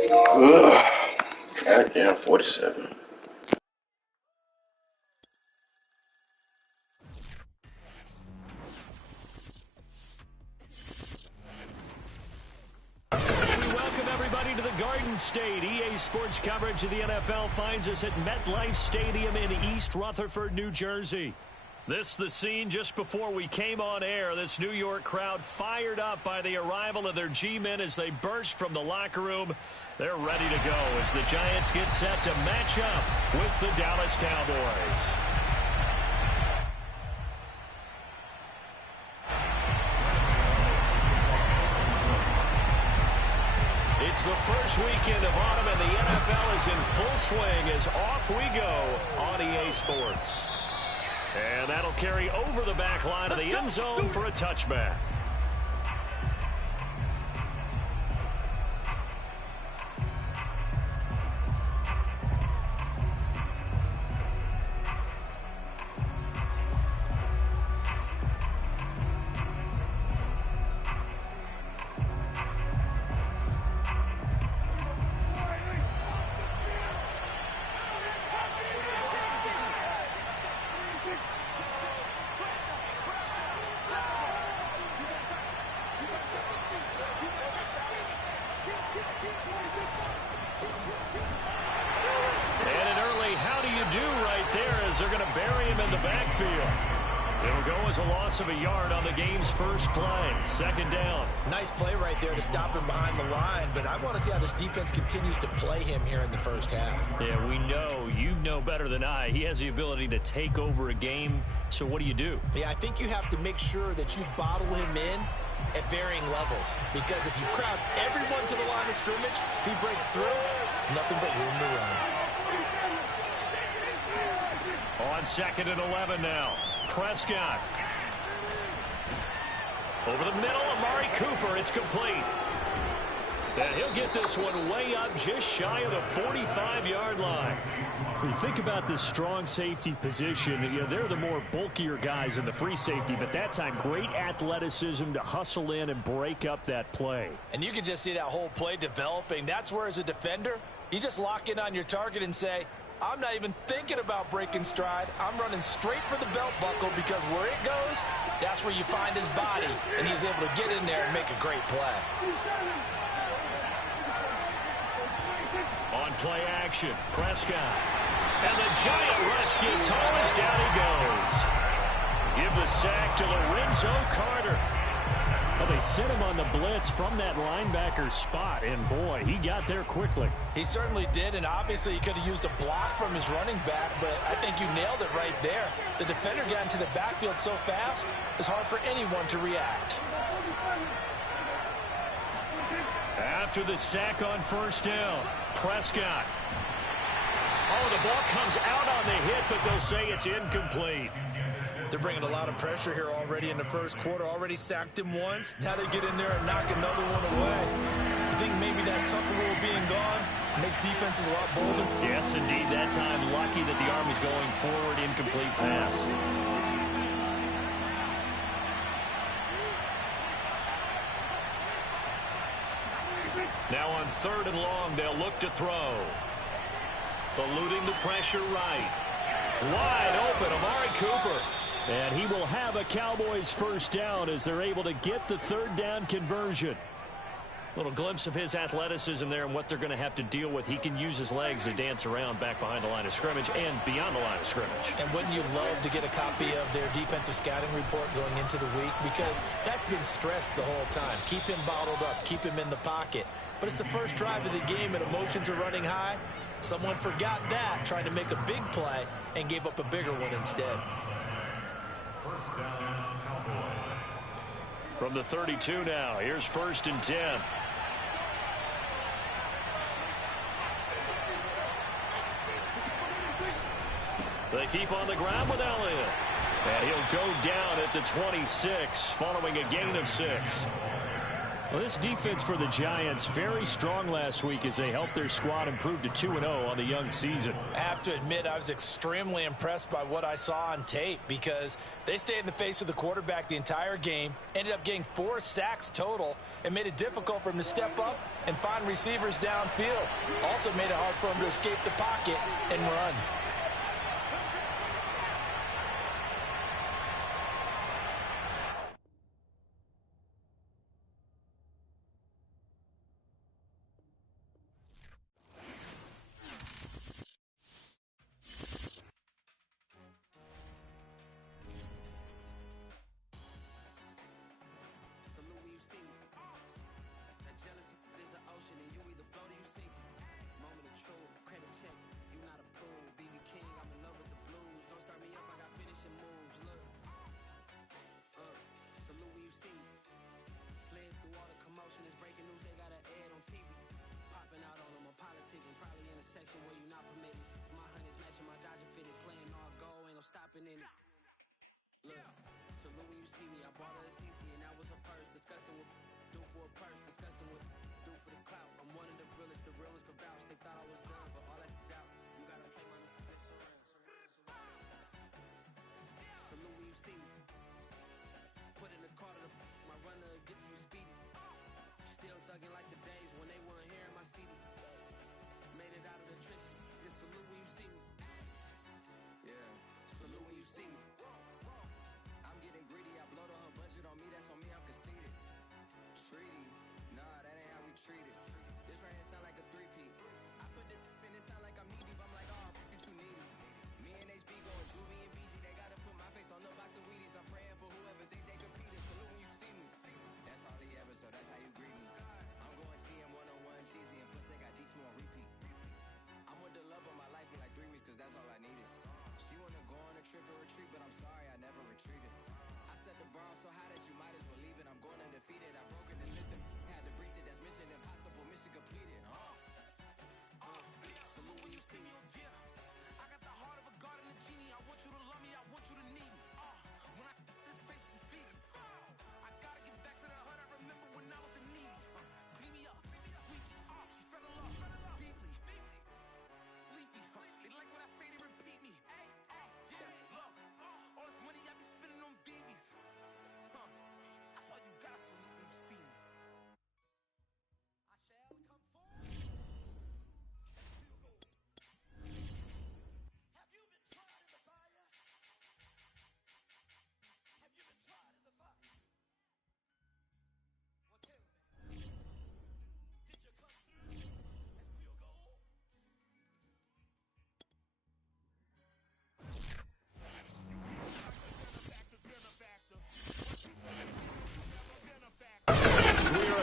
Ugh. Goddamn 47. Welcome everybody to the Garden State. EA Sports coverage of the NFL finds us at MetLife Stadium in East Rutherford, New Jersey. This the scene just before we came on air. This New York crowd fired up by the arrival of their G-men as they burst from the locker room. They're ready to go as the Giants get set to match up with the Dallas Cowboys. It's the first weekend of autumn, and the NFL is in full swing as off we go on EA Sports. And that'll carry over the back line of the end zone for a touchback. They're going to bury him in the backfield. It'll go as a loss of a yard on the game's first play. Second down. Nice play right there to stop him behind the line, but I want to see how this defense continues to play him here in the first half. Yeah, we know. You know better than I. He has the ability to take over a game, so what do? Yeah, I think you have to make sure that you bottle him in at varying levels, because if you crowd everyone to the line of scrimmage, if he breaks through, it's nothing but room to run. On 2nd and 11 now. Prescott. Over the middle, Amari Cooper. It's complete. And he'll get this one way up just shy of the 45-yard line. When you think about this strong safety position, they're the more bulkier guys in the free safety, but that time great athleticism to hustle in and break up that play. And you can just see that whole play developing. That's where, as a defender, you just lock in on your target and say, I'm not even thinking about breaking stride. I'm running straight for the belt buckle, because where it goes, that's where you find his body, and he's able to get in there and make a great play. On play action, Prescott. And the giant rush gets home as down he goes. Give the sack to Lorenzo Carter. Well, they sent him on the blitz from that linebacker spot, and boy, he got there quickly. He certainly did, and obviously he could have used a block from his running back, but I think you nailed it right there. The defender got into the backfield so fast, it's hard for anyone to react. After the sack on first down, Prescott. Oh, the ball comes out on the hit, but they'll say it's incomplete. They're bringing a lot of pressure here already in the first quarter. Already sacked him once. Now they get in there and knock another one away. You think maybe that Tucker rule being gone makes defenses a lot bolder? Yes, indeed. That time, lucky that the Army's going forward. Incomplete pass. Now on 3rd and long, they'll look to throw. Eluding the pressure right. Wide open, Amari Cooper. And he will have a Cowboys first down as they're able to get the 3rd down conversion. Little glimpse of his athleticism there and what they're going to have to deal with. He can use his legs to dance around back behind the line of scrimmage and beyond the line of scrimmage. And wouldn't you love to get a copy of their defensive scouting report going into the week? Because that's been stressed the whole time. Keep him bottled up. Keep him in the pocket. But it's the first drive of the game and emotions are running high. Someone forgot that, tried to make a big play, and gave up a bigger one instead. First down, Cowboys. From the 32 now, here's 1st and 10. They keep on the ground with Elliott. And he'll go down at the 26 following a gain of 6. Well, this defense for the Giants, very strong last week as they helped their squad improve to 2-0 on the young season. I have to admit, I was extremely impressed by what I saw on tape because they stayed in the face of the quarterback the entire game, ended up getting 4 sacks total, and made it difficult for him to step up and find receivers downfield. Also made it hard for him to escape the pocket and run.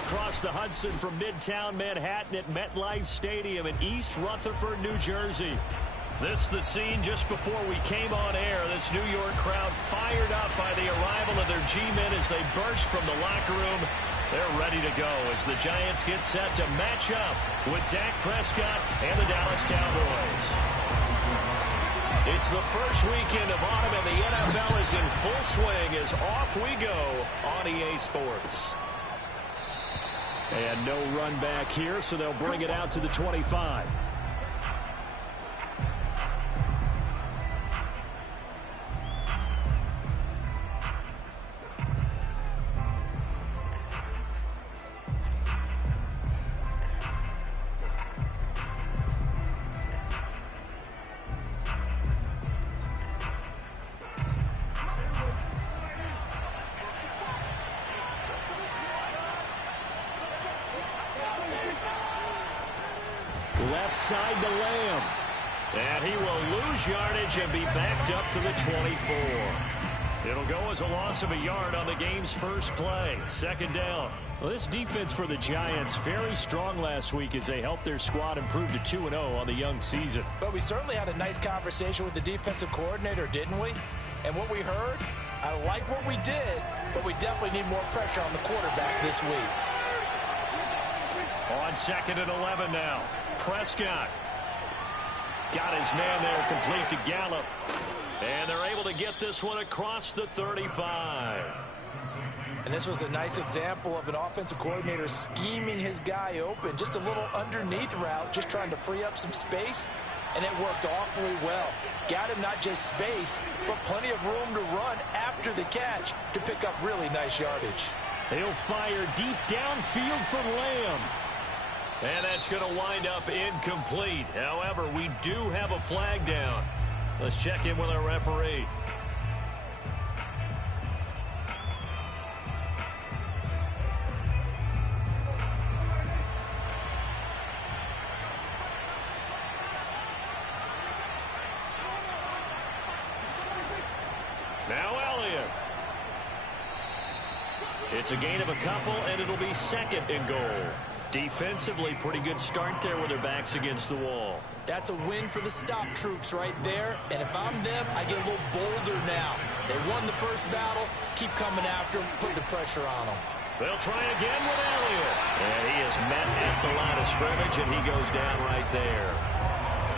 Across the Hudson from Midtown Manhattan at MetLife Stadium in East Rutherford, New Jersey. This the scene just before we came on air. This New York crowd fired up by the arrival of their G-men as they burst from the locker room. They're ready to go as the Giants get set to match up with Dak Prescott and the Dallas Cowboys. It's the first weekend of autumn and the NFL is in full swing as off we go on EA Sports. And no run back here, so they'll bring it out to the 25. Left side to Lamb. And he will lose yardage and be backed up to the 24. It'll go as a loss of a yard on the game's first play. Second down. Well, this defense for the Giants, very strong last week as they helped their squad improve to 2-0 on the young season. But we certainly had a nice conversation with the defensive coordinator, didn't we? And what we heard, I like what we did, but we definitely need more pressure on the quarterback this week. On 2nd and 11 now. Prescott got his man there complete to Gallup. And they're able to get this one across the 35. And this was a nice example of an offensive coordinator scheming his guy open. Just a little underneath route, just trying to free up some space, and it worked awfully well. Got him not just space, but plenty of room to run after the catch to pick up really nice yardage. He'll fire deep downfield for Lamb. And that's going to wind up incomplete. However, we do have a flag down. Let's check in with our referee. Now Elliott. It's a gain of a couple, and it'll be second and goal. Defensively, pretty good start there with their backs against the wall. That's a win for the stop troops right there. And if I'm them, I get a little bolder now. They won the first battle. Keep coming after them. Put the pressure on them. They'll try again with Elliott. And he is met at the line of scrimmage, and he goes down right there.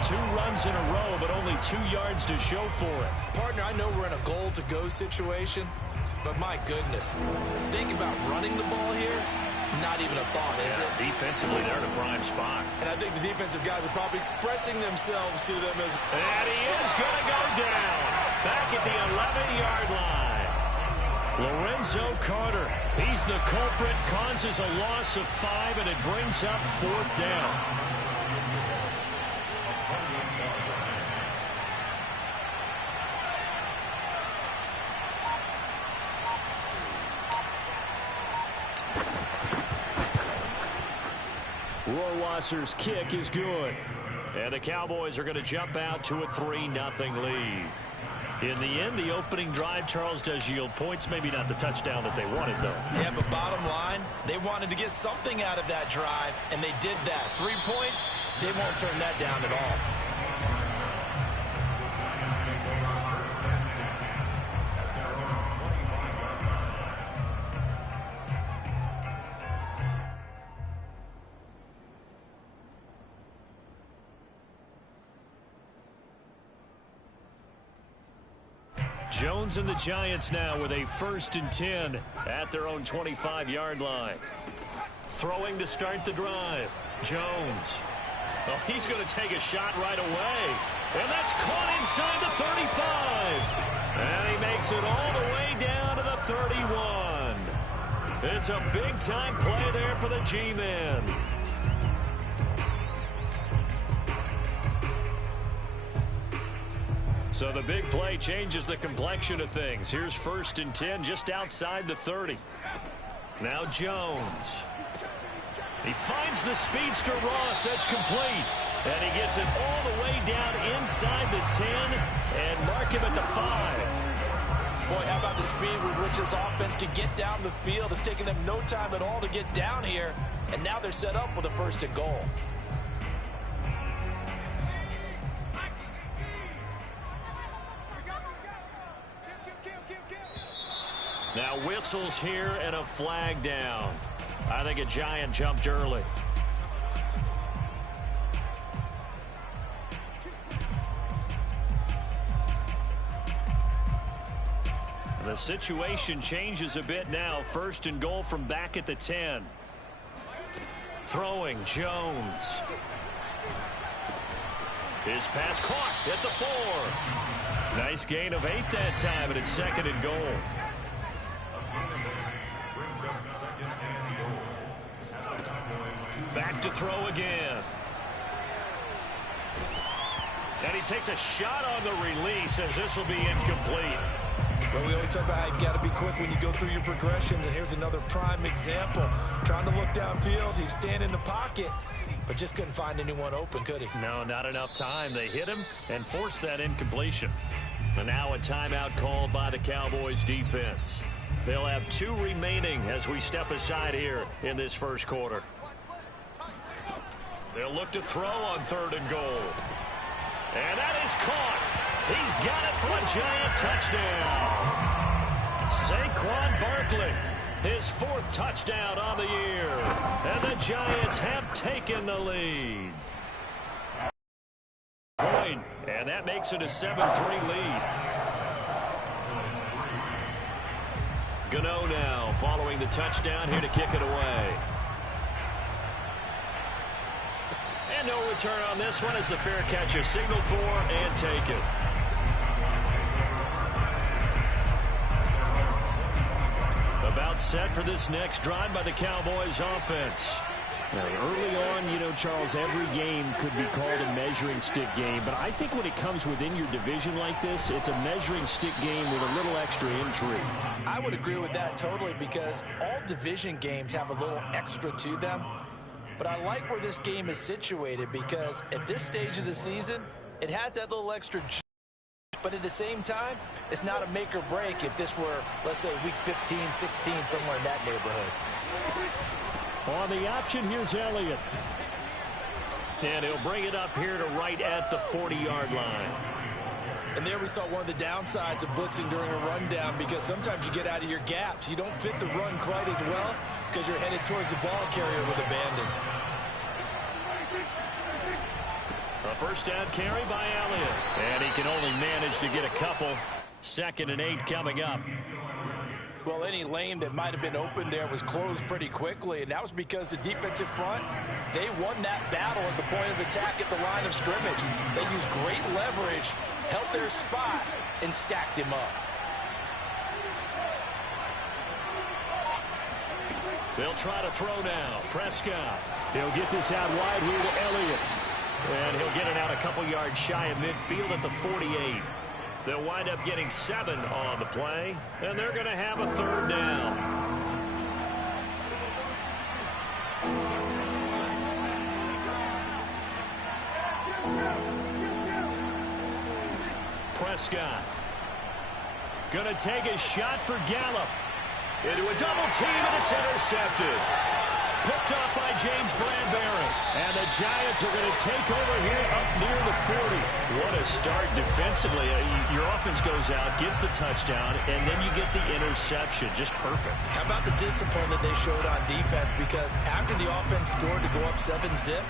2 runs in a row, but only 2 yards to show for it. Partner, I know we're in a goal-to-go situation, but my goodness. Think about running the ball here. Not even a thought, is it? Defensively, they're in a prime spot. And I think the defensive guys are probably expressing themselves to them as... And he is going to go down. Back at the 11-yard line. Lorenzo Carter. He's the culprit. Causes a loss of 5, and it brings up 4th down. Rohrwasser's kick is good. And the Cowboys are going to jump out to a 3-0 lead. In the end, the opening drive, Charles, does yield points. Maybe not the touchdown that they wanted, though. Yeah, but bottom line, they wanted to get something out of that drive, and they did that. 3 points, they won't turn that down at all. Jones and the Giants now with a 1st and 10 at their own 25-yard line. Throwing to start the drive. Jones. Oh, he's going to take a shot right away. And that's caught inside the 35. And he makes it all the way down to the 31. It's a big-time play there for the G-Men. So the big play changes the complexion of things. Here's 1st and 10 just outside the 30. Now Jones. He finds the speedster Ross. That's complete. And he gets it all the way down inside the 10 and mark him at the 5. Boy, how about the speed with which this offense can get down the field? It's taken them no time at all to get down here. And now they're set up with a 1st and goal. Now whistles here and a flag down. I think a Giant jumped early. The situation changes a bit now. 1st and goal from back at the 10. Throwing Jones. His pass caught at the 4. Nice gain of 8 that time, and it's 2nd and goal. Back to throw again. And he takes a shot on the release as this will be incomplete. Well, we always talk about how you've got to be quick when you go through your progressions, and here's another prime example. Trying to look downfield, he was standing in the pocket, but just couldn't find anyone open, could he? No, not enough time. They hit him and forced that incompletion. And now a timeout called by the Cowboys defense. They'll have 2 remaining as we step aside here in this 1st quarter. They'll look to throw on 3rd and goal. And that is caught. He's got it for a Giant touchdown. Saquon Barkley, his 4th touchdown on the year. And the Giants have taken the lead. And that makes it a 7-3 lead. Gano now following the touchdown here to kick it away. And no return on this one as the fair catch is signaled for and taken. About set for this next drive by the Cowboys offense. Now, early on, you know, Charles, every game could be called a measuring stick game. But I think when it comes within your division like this, it's a measuring stick game with a little extra intrigue. I would agree with that totally because all division games have a little extra to them. But I like where this game is situated because at this stage of the season, it has that little extra. But at the same time, it's not a make or break if this were, let's say, week 15, 16, somewhere in that neighborhood. On the option, here's Elliott. And he'll bring it up here to right at the 40-yard line. And there we saw one of the downsides of blitzing during a rundown because sometimes you get out of your gaps. You don't fit the run quite as well because you're headed towards the ball carrier with abandon. A first down carry by Elliott. And he can only manage to get a couple. 2nd and 8 coming up. Well, any lane that might have been open there was closed pretty quickly, and that was because the defensive front, they won that battle at the point of attack at the line of scrimmage. They used great leverage, held their spot, and stacked him up. They'll try to throw now. Prescott. He'll get this out wide here to Elliott. And he'll get it out a couple yards shy of midfield at the 48. They'll wind up getting 7 on the play, and they're going to have a 3rd down. Prescott. Going to take a shot for Gallup. Into a double team, and it's intercepted. Picked off by James Bradbury. And the Giants are going to take over here up near the 40. What a start defensively. Your offense goes out, gets the touchdown, and then you get the interception. Just perfect. How about the discipline that they showed on defense? Because after the offense scored to go up 7-zip,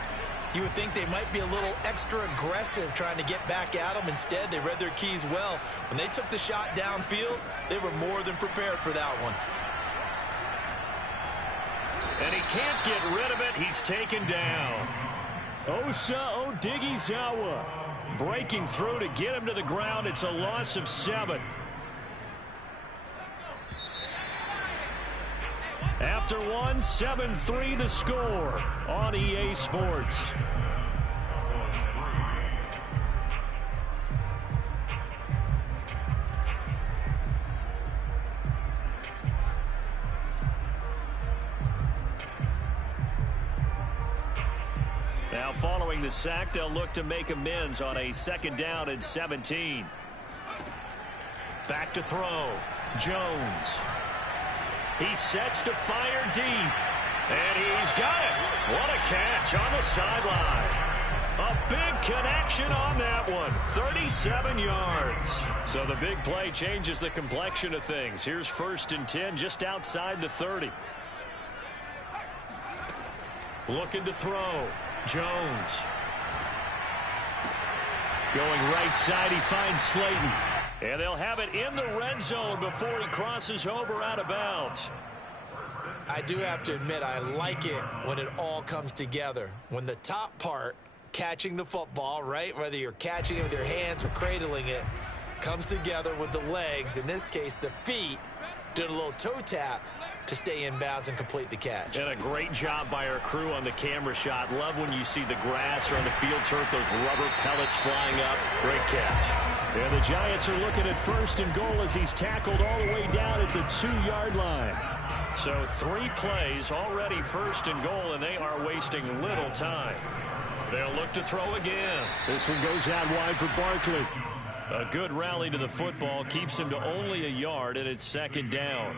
you would think they might be a little extra aggressive trying to get back at them. Instead, they read their keys well. When they took the shot downfield, they were more than prepared for that one. And he can't get rid of it. He's taken down. Osa Odighizuwa breaking through to get him to the ground. It's a loss of 7. After 1, 7-3 the score on EA Sports. Now following the sack, they'll look to make amends on a 2nd down and 17. Back to throw. Jones. He sets to fire deep. And he's got it. What a catch on the sideline. A big connection on that one. 37 yards. So the big play changes the complexion of things. Here's 1st and 10 just outside the 30. Looking to throw. Jones. Going right side, he finds Slayton. And they'll have it in the red zone before he crosses over out of bounds. I do have to admit, I like it when it all comes together. When the top part, catching the football, right, whether you're catching it with your hands or cradling it, comes together with the legs, in this case the feet, doing a little toe tap to stay in bounds and complete the catch. And a great job by our crew on the camera shot. Love when you see the grass or on the field turf, those rubber pellets flying up. Great catch. And the Giants are looking at 1st and goal as he's tackled all the way down at the 2-yard line. So 3 plays already 1st and goal, and they are wasting little time. They'll look to throw again. This one goes out wide for Barkley. A good rally to the football keeps him to only a yard, and it's 2nd down.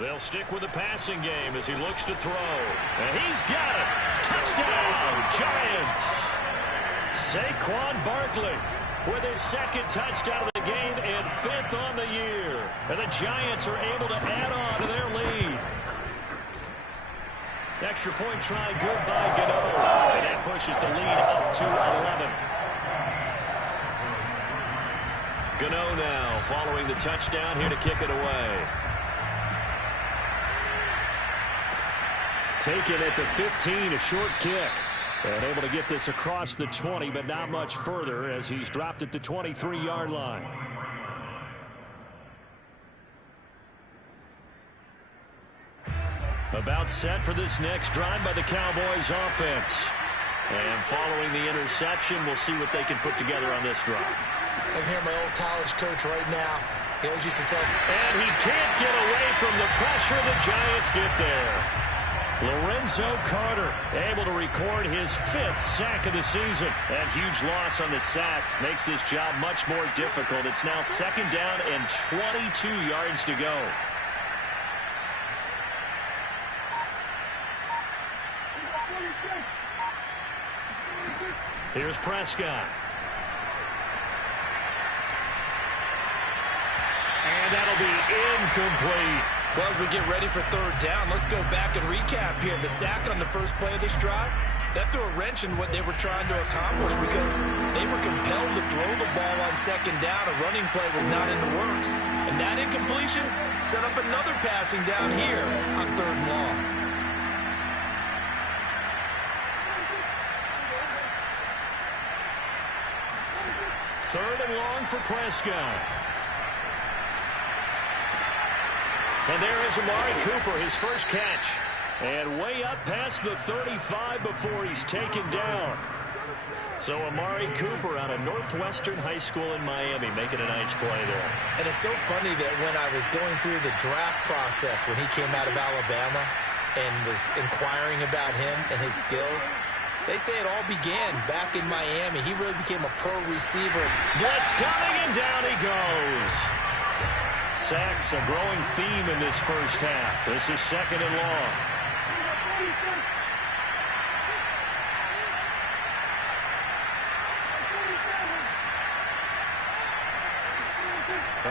They'll stick with the passing game as he looks to throw. And he's got it. Touchdown, Giants. Saquon Barkley with his 2nd touchdown of the game and 5th on the year. And the Giants are able to add on to their lead. Extra point try good by Gano. And that pushes the lead up to 11. Gano now following the touchdown here to kick it away. Taken at the 15, a short kick. And able to get this across the 20, but not much further as he's dropped it to 23-yard line. About set for this next drive by the Cowboys offense. And following the interception, we'll see what they can put together on this drive. I can hear my old college coach right now. He always used to tell us. And he can't get away from the pressure. The Giants get there. Lorenzo Carter able to record his 5th sack of the season. That huge loss on the sack makes this job much more difficult. It's now 2nd down and 22 yards to go. Here's Prescott. And that'll be incomplete. Well, as we get ready for 3rd down, let's go back and recap here. The sack on the first play of this drive, that threw a wrench in what they were trying to accomplish because they were compelled to throw the ball on 2nd down. A running play was not in the works. And that incompletion set up another passing down here on 3rd and long. Third and long for Prescott. And there is Amari Cooper, his first catch. And way up past the 35 before he's taken down. So Amari Cooper out of Northwestern High School in Miami making a nice play there. And it's so funny that when I was going through the draft process when he came out of Alabama and was inquiring about him and his skills, they say it all began back in Miami. He really became a pro receiver. Blitz coming, and down he goes. Sacks a growing theme in this first half. This is 2nd and long.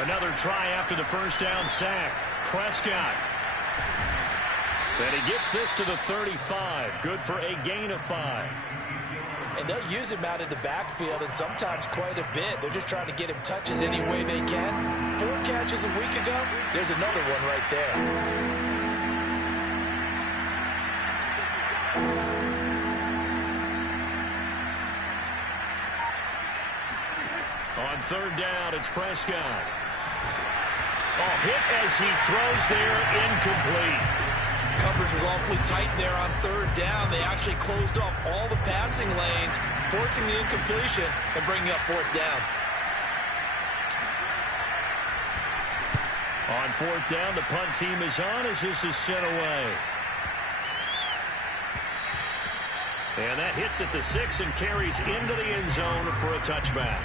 Another try after the first down sack. Prescott. And he gets this to the 35. Good for a gain of 5. And they'll use him out of the backfield, and sometimes quite a bit. They're just trying to get him touches any way they can. 4 catches a week ago. There's another one right there. On 3rd down, it's Prescott. Oh, hit as he throws there, incomplete. Coverage was awfully tight there on 3rd down. They actually closed off all the passing lanes, forcing the incompletion and bringing up 4th down. On 4th down, the punt team is on as this is sent away. And that hits at the 6 and carries into the end zone for a touchback.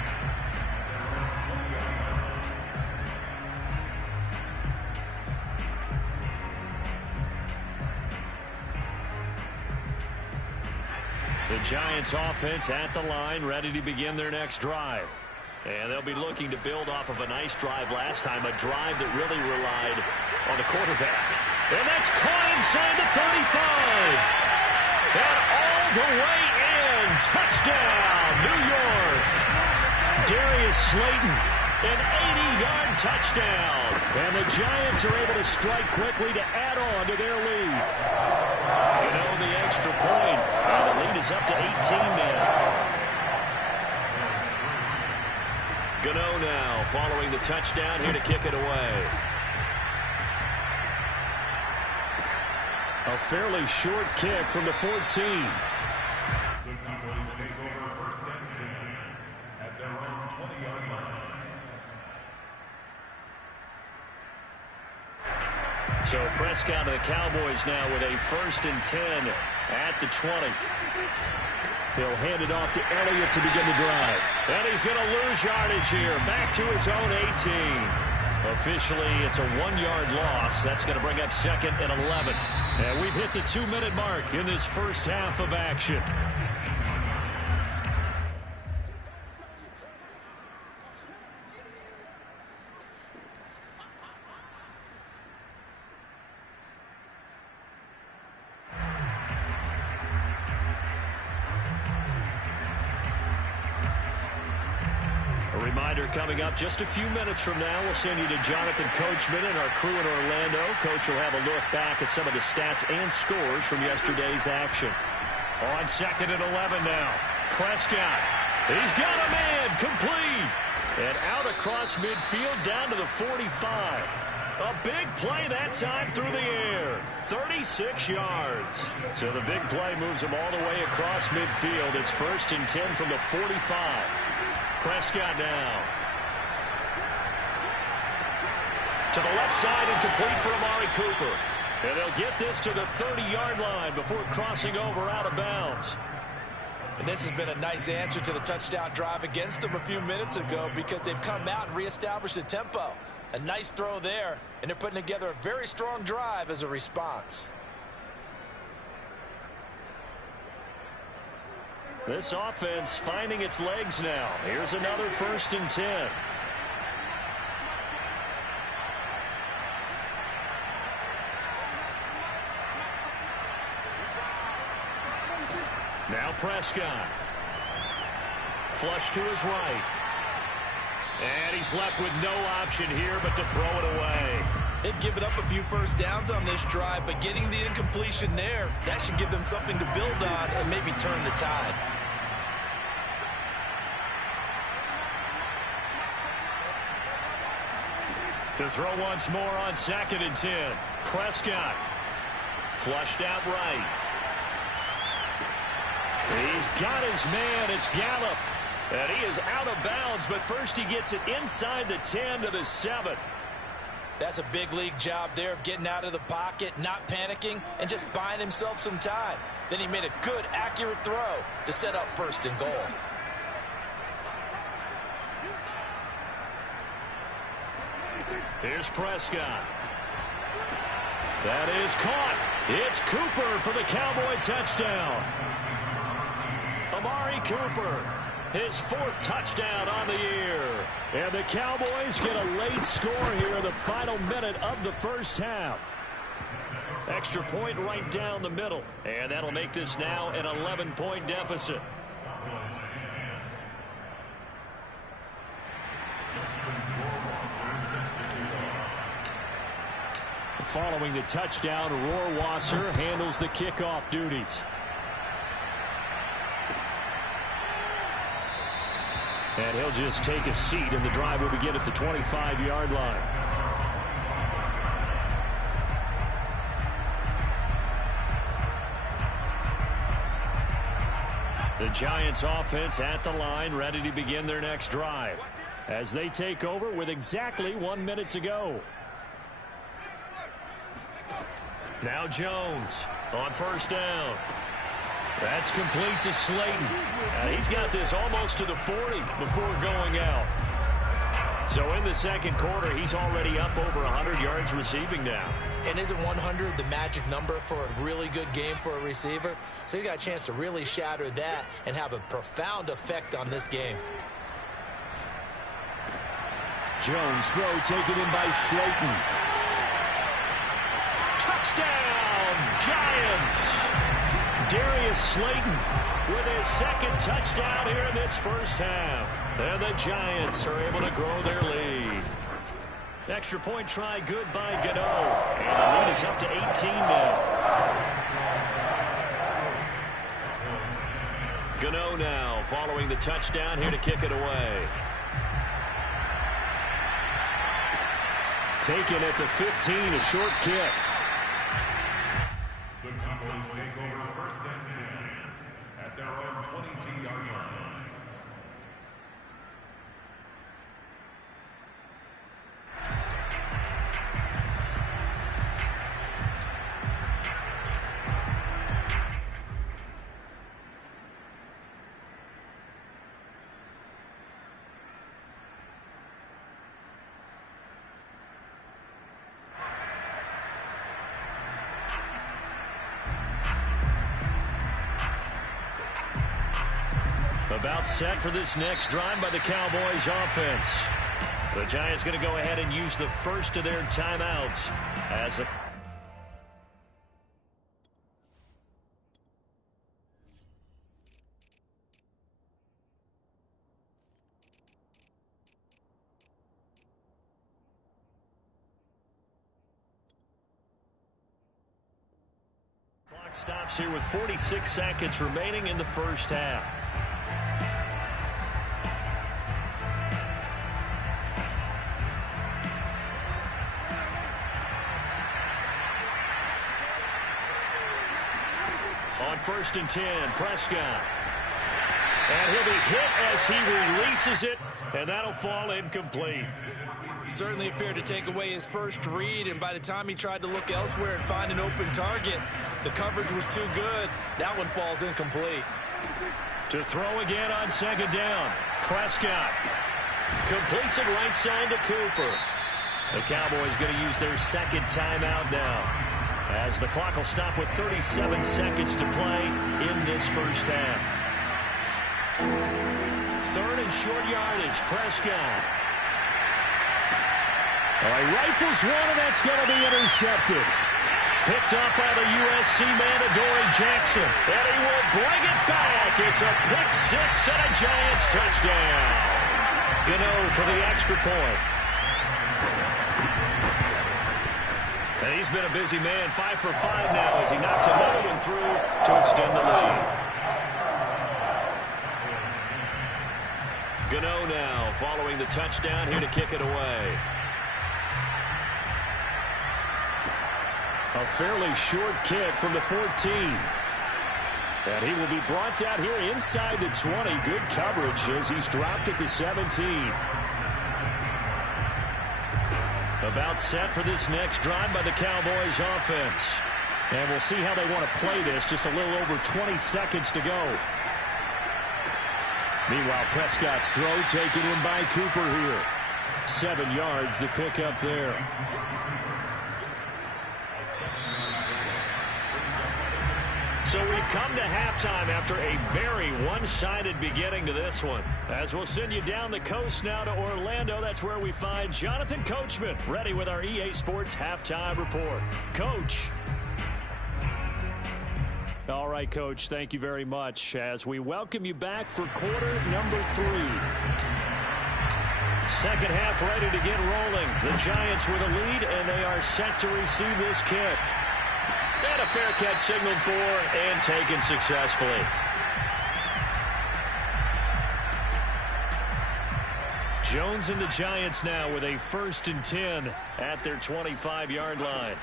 The Giants offense at the line, ready to begin their next drive. And they'll be looking to build off of a nice drive last time, a drive that really relied on the quarterback. And that's caught inside the 35. And all the way in. Touchdown, New York. Darius Slayton, an 80-yard touchdown. And the Giants are able to strike quickly to add on to their lead. Gano the extra point. And the lead is up to 18 now. Gano now following the touchdown here to kick it away. A fairly short kick from the 14. The Cowboys take over 1st and 10 at their own 20-yard line. So Prescott of the Cowboys now with a 1st and 10 at the 20. He'll hand it off to Elliott to begin the drive. And he's going to lose yardage here. Back to his own 18. Officially, it's a 1-yard loss. That's going to bring up 2nd and 11. And we've hit the 2-minute mark in this first half of action. A reminder coming up just a few minutes from now, we'll send you to Jonathan Coachman and our crew in Orlando. Coach will have a look back at some of the stats and scores from yesterday's action. On 2nd and 11 now. Prescott. He's got a man. Complete. And out across midfield down to the 45. A big play that time through the air. 36 yards. So the big play moves him all the way across midfield. It's 1st and 10 from the 45. Prescott now. To the left side and complete for Amari Cooper. And they'll get this to the 30-yard line before crossing over out of bounds. And this has been a nice answer to the touchdown drive against them a few minutes ago because they've come out and reestablished the tempo. A nice throw there, and they're putting together a very strong drive as a response. This offense finding its legs now. Here's another 1st and 10. Now Prescott. Flush to his right. And he's left with no option here but to throw it away. They've given up a few first downs on this drive, but getting the incompletion there, that should give them something to build on and maybe turn the tide. To throw once more on 2nd and 10. Prescott. Flushed out right. He's got his man. It's Gallup. And he is out of bounds, but first he gets it inside the 10 to the 7. That's a big league job there of getting out of the pocket, not panicking, and just buying himself some time. Then he made a good, accurate throw to set up 1st and goal. Here's Prescott. That is caught. It's Cooper for the Cowboy touchdown. Amari Cooper. His 4th touchdown on the year. And the Cowboys get a late score here in the final minute of the first half. Extra point right down the middle. And that'll make this now an 11-point deficit. Following the touchdown, Rohrwasser handles the kickoff duties. And he'll just take a seat, and the drive will begin at the 25-yard line. The Giants offense at the line, ready to begin their next drive as they take over with exactly 1 minute to go. Now Jones on 1st down. That's complete to Slayton. He's got this almost to the 40 before going out. So in the second quarter, he's already up over 100 yards receiving now. And isn't 100 the magic number for a really good game for a receiver? So he got a chance to really shatter that and have a profound effect on this game. Jones throw taken in by Slayton. Touchdown, Giants! Darius Slayton with his 2nd touchdown here in this first half. And the Giants are able to grow their lead. Extra point try good by Gano. And the lead is up to 18 now. Gano now following the touchdown here to kick it away. Taken at the 15, a short kick. The Cowboys take over 1st and 10 at their own 22-yard line. About set for this next drive by the Cowboys offense. The Giants going to go ahead and use the first of their timeouts as a Stops here with 46 seconds remaining in the first half. On 1st and 10, Prescott. And he'll be hit as he releases it, and that'll fall incomplete. Certainly appeared to take away his first read, and by the time he tried to look elsewhere and find an open target, the coverage was too good. That one falls incomplete. To throw again on 2nd down, Prescott completes it right side to Cooper. The Cowboys going to use their 2nd timeout now, as the clock will stop with 37 seconds to play in this first half. 3rd and short yardage, Prescott. Rifles one, and that's going to be intercepted. Picked up by the USC man, Adoree Jackson. And he will bring it back. It's a pick 6 and a Giants touchdown. Gano for the extra point. And he's been a busy man, 5 for 5 now as he knocks another one through to extend the lead. Gano now following the touchdown here to kick it away. A fairly short kick from the 14. And he will be brought down here inside the 20. Good coverage as he's dropped at the 17. About set for this next drive by the Cowboys offense. And we'll see how they want to play this. Just a little over 20 seconds to go. Meanwhile, Prescott's throw taken in by Cooper here. 7 yards, the pickup there. So we've come to halftime after a very one-sided beginning to this one. As we'll send you down the coast now to Orlando, that's where we find Jonathan Coachman ready with our EA Sports Halftime Report. Coach. All right, Coach, thank you very much as we welcome you back for quarter number 3. Second half ready to get rolling. The Giants with a lead, and they are set to receive this kick. And a fair catch signaled for and taken successfully. Jones and the Giants now with a 1st and 10 at their 25-yard line.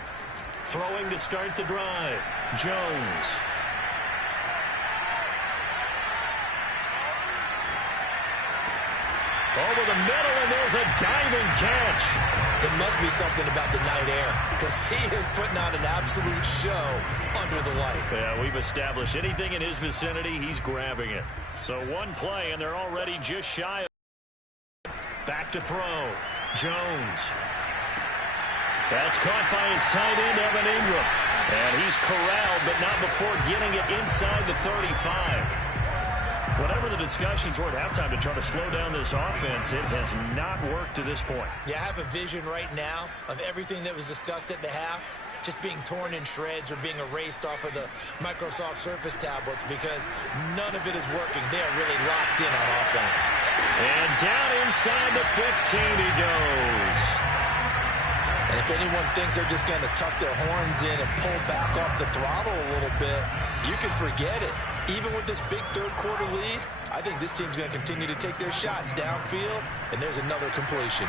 Throwing to start the drive. Jones. Over the middle, and there's a diving catch. It must be something about the night air, because he is putting on an absolute show under the light. Yeah, we've established anything in his vicinity, he's grabbing it. So one play, and they're already just shy of. Back to throw. Jones. That's caught by his tight end, Evan Ingram. And he's corralled, but not before getting it inside the 35. Whatever the discussions were at halftime to try to slow down this offense, it has not worked to this point. Yeah, I have a vision right now of everything that was discussed at the half just being torn in shreds or being erased off of the Microsoft Surface tablets because none of it is working. They are really locked in on offense. And down inside the 15 he goes. And if anyone thinks they're just going to tuck their horns in and pull back off the throttle a little bit, you can forget it. Even with this big third-quarter lead, I think this team's going to continue to take their shots downfield, and there's another completion.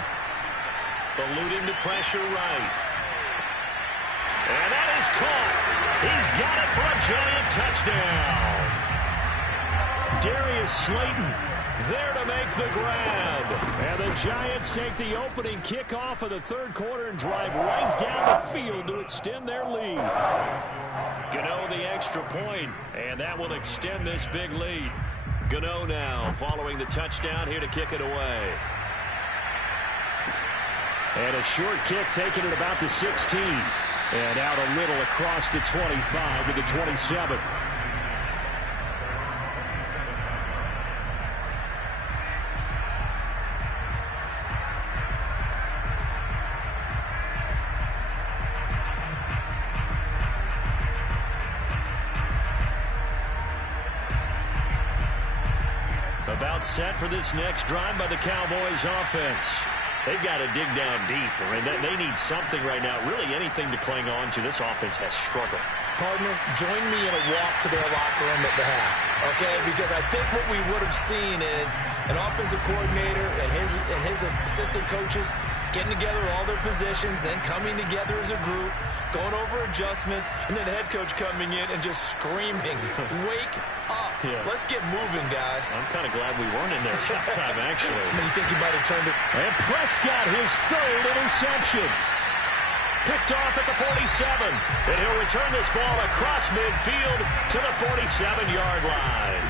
Eluding the pressure right. And that is caught. He's got it for a Giant touchdown. Darius Slayton there to make the grab. And the Giants take the opening kickoff of the third quarter and drive right down the field to extend their lead. Gano the extra point, and that will extend this big lead. Gano now following the touchdown here to kick it away. And a short kick taken at about the 16. And out a little across the 25 to the 27. About set for this next drive by the Cowboys offense. They've got to dig down deep. I mean, they need something right now, really anything to cling on to. This offense has struggled. Partner, join me in a walk to their locker room at the half, okay? Because I think what we would have seen is an offensive coordinator and his assistant coaches getting together all their positions, then coming together as a group, going over adjustments, and then the head coach coming in and just screaming, wake up. Yeah. Let's get moving, guys. I'm kind of glad we weren't in there at halftime, actually. I mean, you think he might have turned it? And Prescott, his third interception. Picked off at the 47. And he'll return this ball across midfield to the 47-yard line.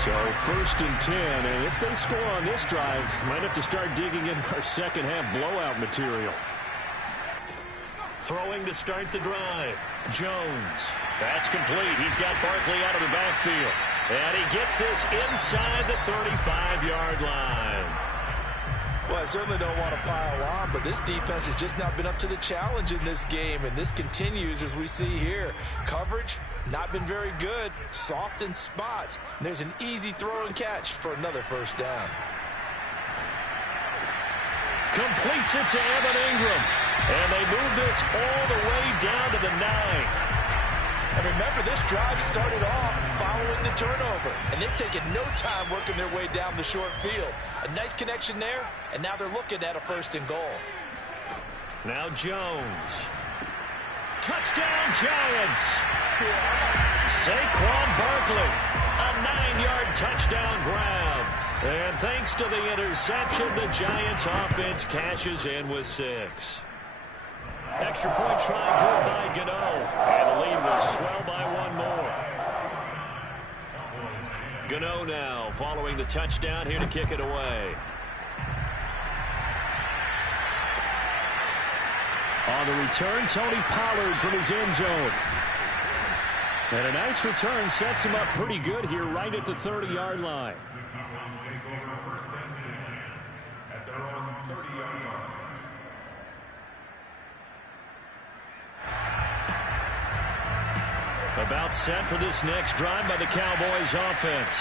So 1st and 10, and if they score on this drive, might have to start digging in our second-half blowout material. Throwing to start the drive. Jones. That's complete. He's got Barkley out of the backfield. And he gets this inside the 35-yard line. Well, I certainly don't want to pile on, but this defense has just not been up to the challenge in this game, and this continues as we see here. Coverage, not been very good, soft in spots. And there's an easy throw and catch for another first down. Completes it to Evan Ingram, and they move this all the way down to the 9. And remember, this drive started off following the turnover, and they've taken no time working their way down the short field. A nice connection there, and now they're looking at a 1st and goal. Now Jones. Touchdown, Giants. Saquon Barkley, a 9-yard touchdown grab. And thanks to the interception, the Giants offense cashes in with 6. Extra point try good by Gano. And the lead will swell by 1 more. Gano now following the touchdown here to kick it away. On the return, Tony Pollard from his end zone. And a nice return sets him up pretty good here right at the 30-yard line. Take over 1st and 10 at their own 30-yard line. About set for this next drive by the Cowboys offense.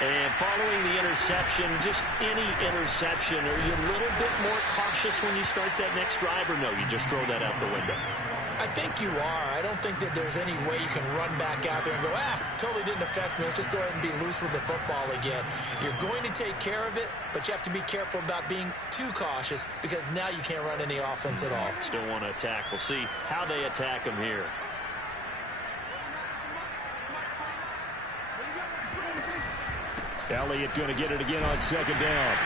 And following the interception, just any interception, are you a little bit more cautious when you start that next drive, or no, you just throw that out the window? I think you are. I don't think that there's any way you can run back out there and go, totally didn't affect me. Let's just go ahead and be loose with the football again. You're going to take care of it, but you have to be careful about being too cautious because now you can't run any offense at all. Still want to attack. We'll see how they attack them here. Elliott going to get it again on 2nd down.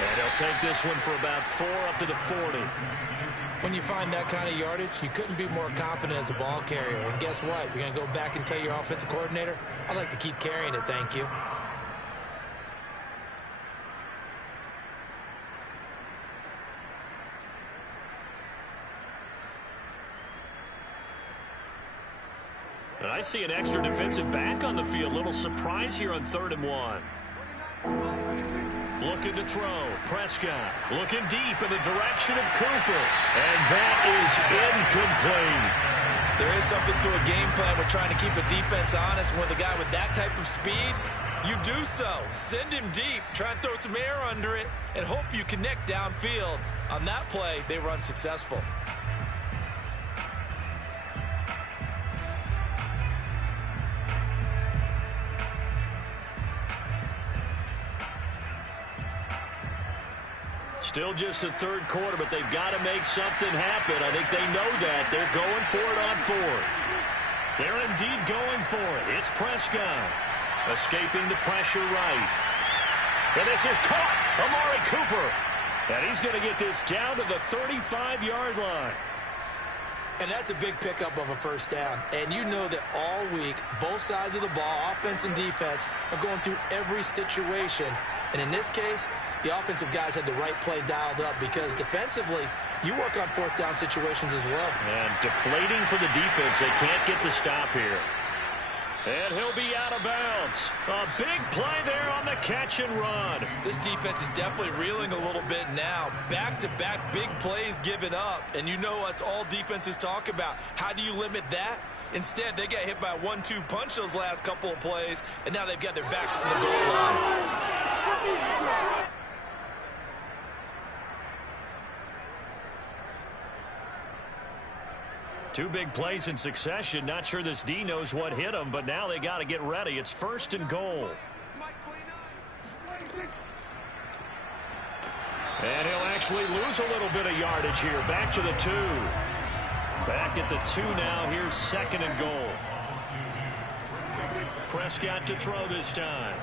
And he'll take this one for about 4 up to the 40. When you find that kind of yardage, you couldn't be more confident as a ball carrier. And guess what? You're going to go back and tell your offensive coordinator, I'd like to keep carrying it, thank you. And I see an extra defensive back on the field. Little surprise here on 3rd and 1. Looking to throw. Prescott looking deep in the direction of Cooper. And that is incomplete. There is something to a game plan with trying to keep a defense honest. With a guy with that type of speed, you do so. Send him deep. Try and throw some air under it and hope you connect downfield. On that play, they run successful. Still just the 3rd quarter, but they've got to make something happen. I think they know that. They're going for it on 4th. They're indeed going for it. It's Prescott. Escaping the pressure right. And this is caught. Amari Cooper. And he's going to get this down to the 35-yard line. And that's a big pickup of a 1st down. And you know that all week, both sides of the ball, offense and defense, are going through every situation. And in this case, the offensive guys had the right play dialed up because defensively, you work on 4th down situations as well. And deflating for the defense. They can't get the stop here. And he'll be out of bounds. A big play there on the catch and run. This defense is definitely reeling a little bit now. Back-to-back big plays given up. And you know what's all defenses talk about. How do you limit that? Instead, they got hit by a 1-2 punch those last couple of plays, and now they've got their backs to the goal line. Two big plays in succession. Not sure this D knows what hit him, but now they got to get ready. It's 1st and goal. And he'll actually lose a little bit of yardage here. Back to the 2. Back at the 2 now. Here's 2nd and goal. Prescott to throw this time.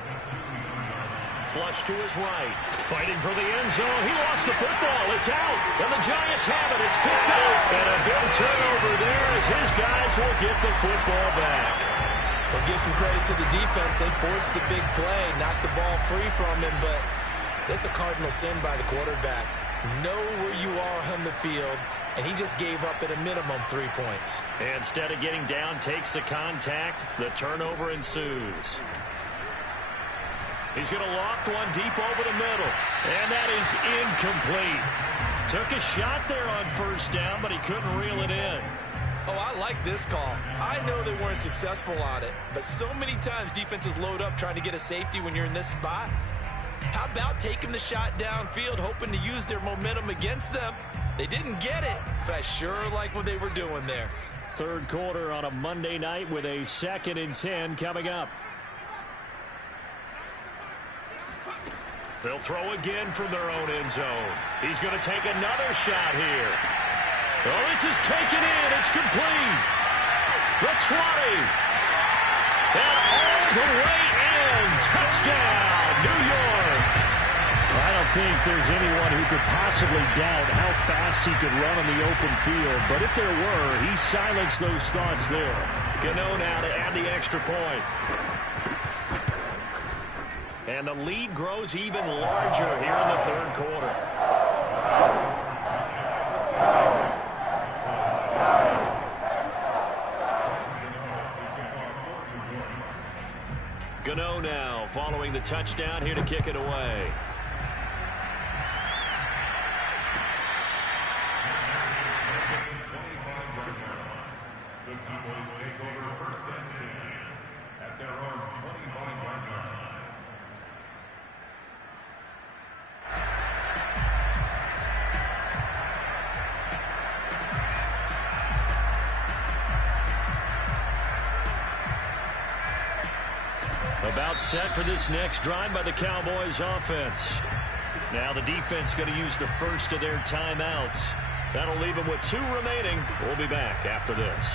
Flush to his right. Fighting for the end zone. He lost the football. It's out. And the Giants have it. It's picked up. And a big turnover there as his guys will get the football back. Well, give some credit to the defense. They forced the big play, knocked the ball free from him, but that's a cardinal sin by the quarterback. Know where you are on the field, and he just gave up at a minimum 3 points. And instead of getting down, takes the contact. The turnover ensues. He's going to loft one deep over the middle. And that is incomplete. Took a shot there on 1st down, but he couldn't reel it in. Oh, I like this call. I know they weren't successful on it, but so many times defenses load up trying to get a safety when you're in this spot. How about taking the shot downfield, hoping to use their momentum against them? They didn't get it, but I sure like what they were doing there. 3rd quarter on a Monday night with a 2nd and 10 coming up. They'll throw again from their own end zone. He's going to take another shot here. Oh, this is taken in. It's complete. The 20. And all the way in. Touchdown, New York. I don't think there's anyone who could possibly doubt how fast he could run on the open field. But if there were, he silenced those thoughts there. Gano now to add the extra point. And the lead grows even larger here in the 3rd quarter. Gano now following the touchdown here to kick it away. The Cowboys take over 1st and 10 at their own 25-yard line. About set for this next drive by the Cowboys offense. Now the defense going to use the first of their timeouts. That'll leave them with 2 remaining. We'll be back after this.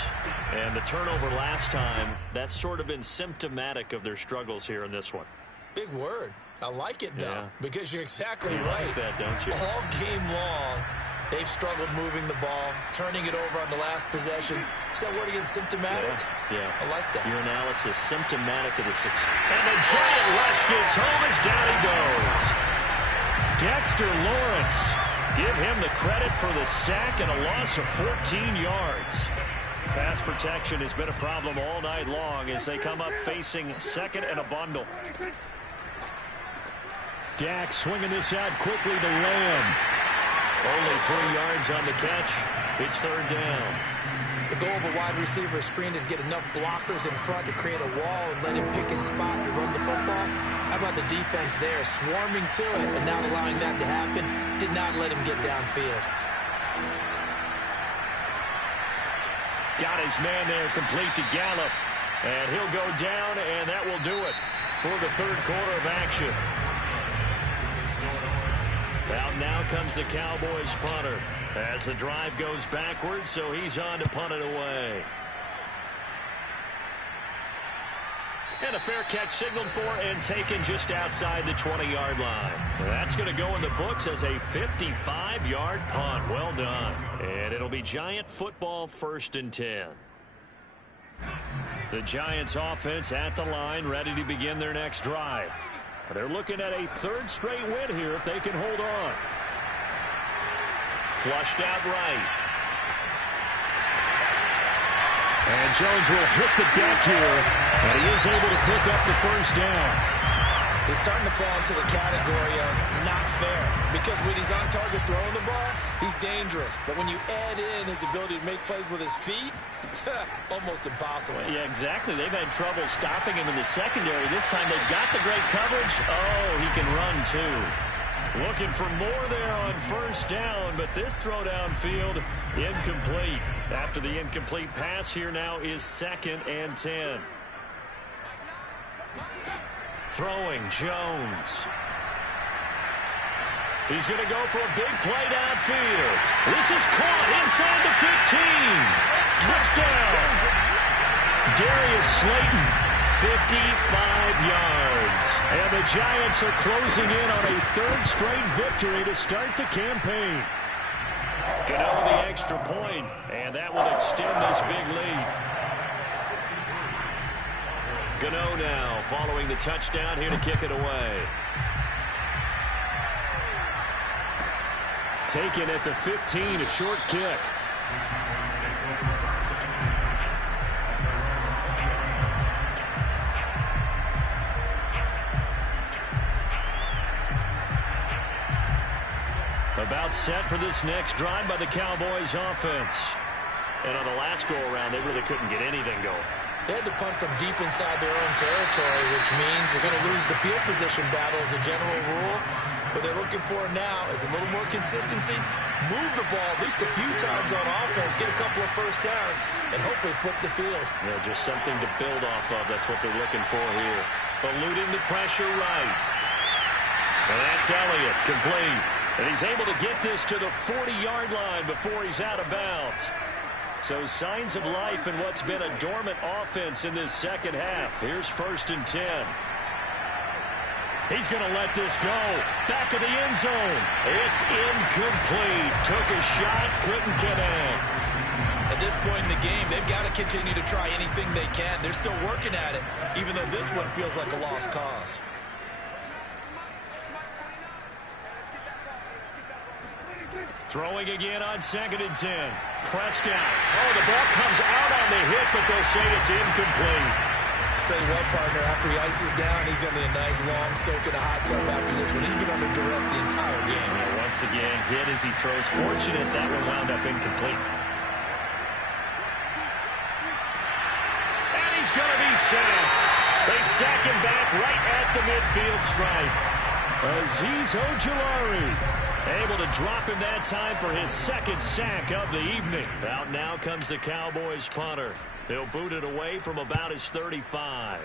And the turnover last time, that's sort of been symptomatic of their struggles here in this one. Big word. I like it, though, because you're exactly you right. Like that, don't you? All game long, they've struggled moving the ball, turning it over on the last possession. Is that word again, symptomatic? Yeah. I like that. Your analysis, symptomatic of the success. And the giant rush gets home as down he goes. Dexter Lawrence. Give him the credit for the sack and a loss of 14 yards. Pass protection has been a problem all night long as they come up facing 2nd and a bundle. Dak swinging this out quickly to Lamb. Only 3 yards on the catch. It's 3rd down. The goal of a wide receiver screen is get enough blockers in front to create a wall and let him pick his spot to run the football. How about the defense there, swarming to it and not allowing that to happen? Did not let him get downfield. Got his man there complete to Gallup. And he'll go down, and that will do it for the 3rd quarter of action. Well, now comes the Cowboys punter as the drive goes backwards, so he's on to punt it away. And a fair catch signaled for and taken just outside the 20-yard line. That's going to go in the books as a 55-yard punt. Well done. And it'll be Giant football 1st and 10. The Giants offense at the line, ready to begin their next drive. They're looking at a 3rd straight win here if they can hold on. Flushed out right. And Jones will hit the deck here, and he is able to pick up the 1st down. He's starting to fall into the category of not fair, because when he's on target throwing the ball, he's dangerous. But when you add in his ability to make plays with his feet, almost impossible. Yeah, exactly. They've had trouble stopping him in the secondary. This time they've got the great coverage. Oh, he can run too. Looking for more there on first down, but this throw downfield incomplete. After the incomplete pass, here now is 2nd and 10. Throwing, Jones. He's going to go for a big play downfield. This is caught inside the 15. Touchdown. Darius Slayton, 55 yards. And the Giants are closing in on a 3rd straight victory to start the campaign. Gano the extra point, and that will extend this big lead. Gano now following the touchdown here to kick it away. Taken at the 15, a short kick. About set for this next drive by the Cowboys offense. And on the last go-around, they really couldn't get anything going. They had to punt from deep inside their own territory, which means they're going to lose the field position battle as a general rule. What they're looking for now is a little more consistency, move the ball at least a few times on offense, get a couple of first downs, and hopefully flip the field. Yeah, just something to build off of. That's what they're looking for here. Eluding the pressure right. And that's Elliott, complete. And he's able to get this to the 40-yard line before he's out of bounds. So signs of life in what's been a dormant offense in this second half. Here's 1st and 10. He's going to let this go. Back of the end zone. It's incomplete. Took a shot, couldn't connect. At this point in the game, they've got to continue to try anything they can. They're still working at it, even though this one feels like a lost cause. Throwing again on 2nd and 10. Prescott. Oh, the ball comes out on the hit, but they'll say it's incomplete. Tell you what, partner, after he ices down, he's going to need a nice long soak in a hot tub after this one. He's been under duress the entire game. Yeah, once again, hit as he throws. Fortunate that one wound up incomplete. And he's going to be sacked. They sack him back right at the midfield stripe. Azeez Ojulari able to drop him that time for his 2nd sack of the evening. Out now comes the Cowboys punter. They'll boot it away from about his 35.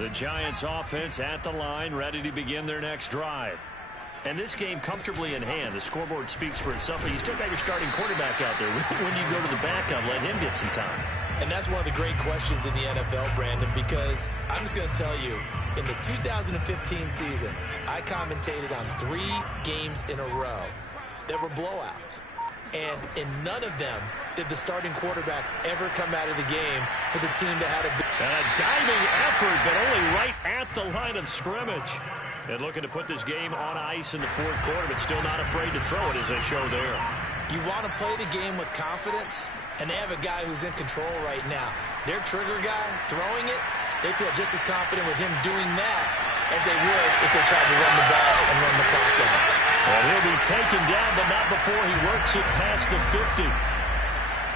The Giants offense at the line, ready to begin their next drive. And this game comfortably in hand. The scoreboard speaks for itself, but you still got your starting quarterback out there. When you go to the backup, let him get some time. And that's one of the great questions in the NFL, Brandon, because I'm just going to tell you, in the 2015 season, I commentated on 3 games in a row that were blowouts. And in none of them did the starting quarterback ever come out of the game for the team that had a diving effort, but only right at the line of scrimmage. And looking to put this game on ice in the 4th quarter, but still not afraid to throw it as they show there. You want to play the game with confidence, and they have a guy who's in control right now. Their trigger guy, throwing it, they feel just as confident with him doing that as they would if they tried to run the ball and run the clock down. Well, he'll be taken down, but not before he works it past the 50.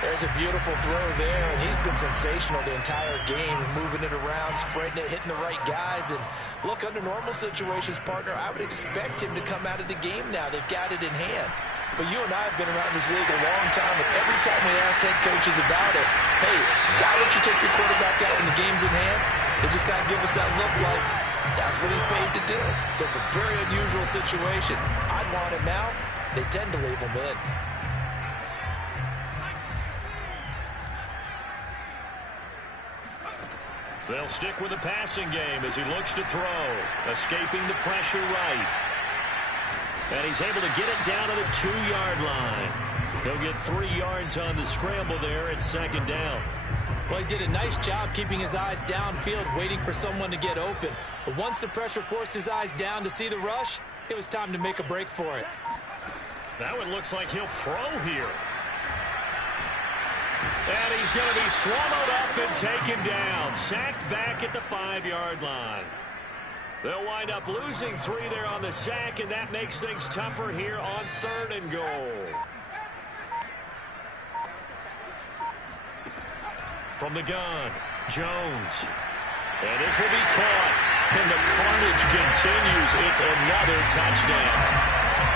There's a beautiful throw there, and he's been sensational the entire game, moving it around, spreading it, hitting the right guys. And look, under normal situations, partner, I would expect him to come out of the game now. They've got it in hand. But you and I have been around this league a long time, and every time we ask head coaches about it, hey, why don't you take your quarterback out when the game's in hand? They just kind of give us that look like that's what he's paid to do. So it's a very unusual situation. I'd want him out. They tend to leave him in. They'll stick with the passing game as he looks to throw, escaping the pressure right. And he's able to get it down to the 2-yard line. He'll get 3 yards on the scramble there at 2nd down. Well, he did a nice job keeping his eyes downfield, waiting for someone to get open. But once the pressure forced his eyes down to see the rush, it was time to make a break for it. That one looks like he'll throw here. And he's going to be swallowed up and taken down. Sacked back at the 5-yard line. They'll wind up losing 3 there on the sack, and that makes things tougher here on 3rd and goal. From the gun, Jones. And this will be caught. And the carnage continues. It's another touchdown.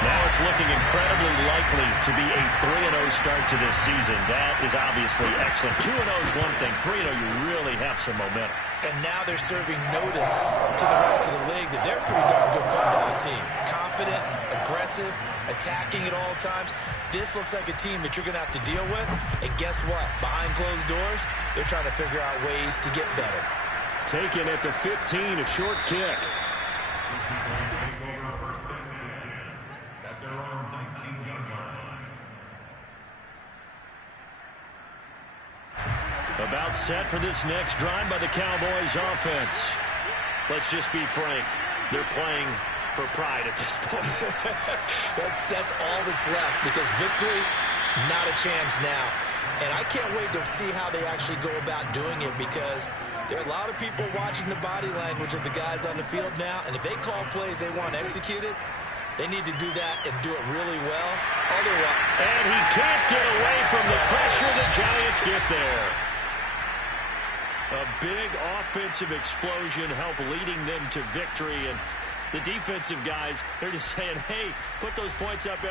Now it's looking incredibly likely to be a 3-0 start to this season. That is obviously excellent. 2-0 is one thing. 3-0, you really have some momentum. And now they're serving notice to the rest of the league that they're a pretty darn good football team. Confident, aggressive, attacking at all times. This looks like a team that you're going to have to deal with. And guess what? Behind closed doors, they're trying to figure out ways to get better. Taken at the 15, a short kick. About set for this next drive by the Cowboys offense. Let's just be frank. They're playing for pride at this point. That's all that's left, because victory, not a chance now. And I can't wait to see how they actually go about doing it, because there are a lot of people watching the body language of the guys on the field now, and if they call plays they want executed, they need to do that and do it really well. Otherwise, and he can't get away from the pressure. The Giants get there. A big offensive explosion helped leading them to victory, and the defensive guys, they're just saying, hey, put those points up every